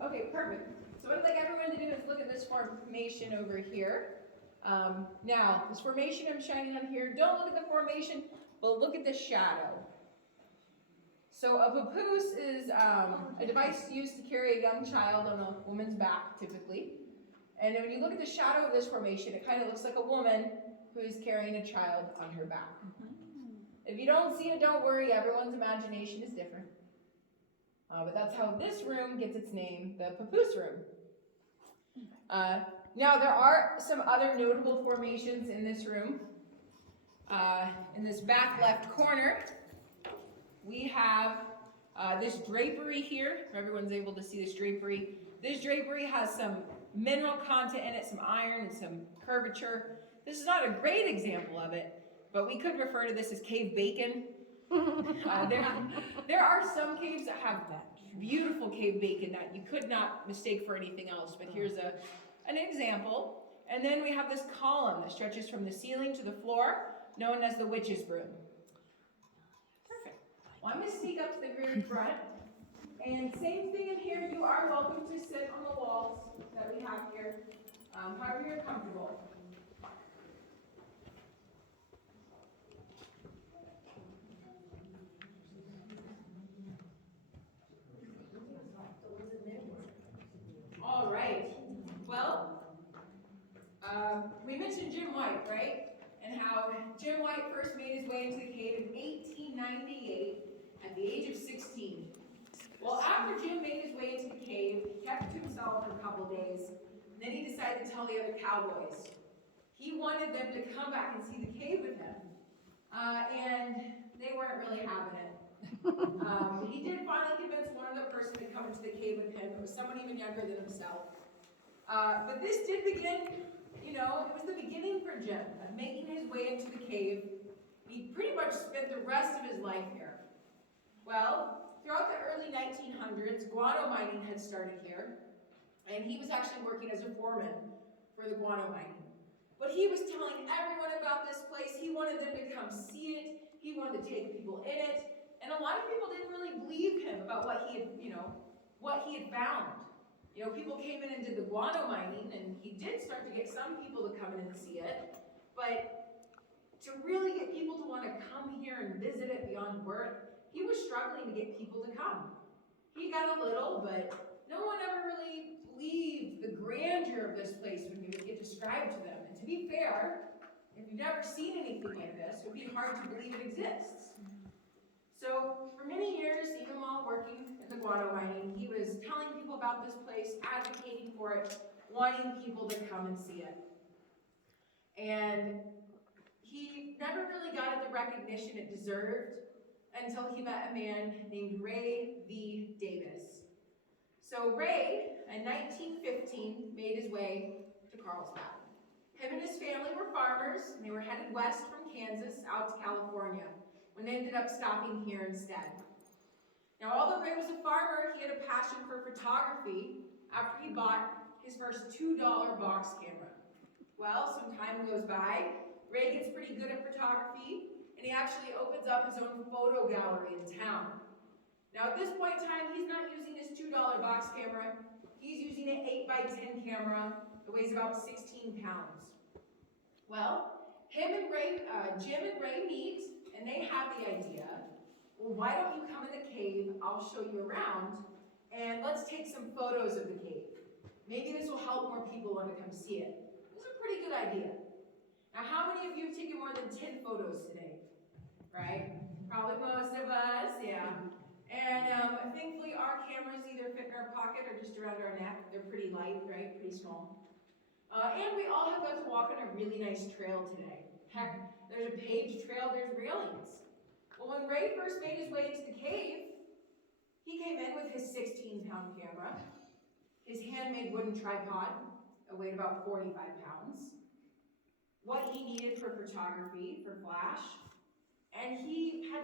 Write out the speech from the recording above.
Okay, perfect. So what I'd like everyone to do is look at this formation over here. Now, this formation I'm shining on here, don't look at the formation, but look at the shadow. So a papoose is a device used to carry a young child on a woman's back, typically. And when you look at the shadow of this formation, it kind of looks like a woman who is carrying a child on her back. If you don't see it, don't worry, everyone's imagination is different. But that's how this room gets its name, the papoose room. Now there are some other notable formations in this room. In this back left corner, we have this drapery here. Everyone's able to see this drapery. This drapery has some mineral content in it, some iron and some curvature. This is not a great example of it, but we could refer to this as cave bacon. There are some caves that have beautiful cave bacon that you could not mistake for anything else, but here's an example. And then we have this column that stretches from the ceiling to the floor, known as the witch's broom. Perfect. Well, I'm going to sneak up to the very front. And same thing in here, you are welcome to sit on the walls that we have here, however you're comfortable. All right. Well, we mentioned Jim White, right? And how Jim White first made his way into the cave in 1898 at the age of 16. Well, after Jim made his way into the cave, he kept to himself for a couple days, and then he decided to tell the other cowboys. He wanted them to come back and see the cave with him, and they weren't really having it. He did finally convince one other person to come into the cave with him. It was someone even younger than himself. But this did begin, it was the beginning for Jim of making his way into the cave. He pretty much spent the rest of his life here. Well, throughout the early 1900s, guano mining had started here, and he was actually working as a foreman for the guano mining. But he was telling everyone about this place. He wanted them to come see it. He wanted to take people in it. And a lot of people didn't really believe him about what he had found. People came in and did the guano mining, and he did start to get some people to come in and see it. But to really get people to want to come here and visit it beyond work, he was struggling to get people to come. He got a little, but no one ever really believed the grandeur of this place when you would get described to them. And to be fair, if you've never seen anything like this, it would be hard to believe it exists. So for many years, even while working in the guano mining, he was telling people about this place, advocating for it, wanting people to come and see it. And he never really got it the recognition it deserved until he met a man named Ray V. Davis. So Ray, in 1915, made his way to Carlsbad. Him and his family were farmers, and they were headed west from Kansas out to California, when they ended up stopping here instead. Now, although Ray was a farmer, he had a passion for photography after he bought his first $2 box camera. Well, some time goes by, Ray gets pretty good at photography, and he actually opens up his own photo gallery in town. Now, at this point in time, he's not using his $2 box camera. He's using an 8x10 camera that weighs about 16 pounds. Well, Jim and Ray meet, and they have the idea, well, why don't you come in the cave, I'll show you around, and let's take some photos of the cave. Maybe this will help more people want to come see it. It's a pretty good idea. Now, how many of you have taken more than 10 photos today? Right? Probably most of us, yeah. And thankfully, our cameras either fit in our pocket or just around our neck. They're pretty light, right? Pretty small. And we all have got to walk on a really nice trail today. Heck, there's a paved trail, there's railings. Well, when Ray first made his way into the cave, he came in with his 16-pound camera, his handmade wooden tripod that weighed about 45 pounds, what he needed for photography, for flash, and he had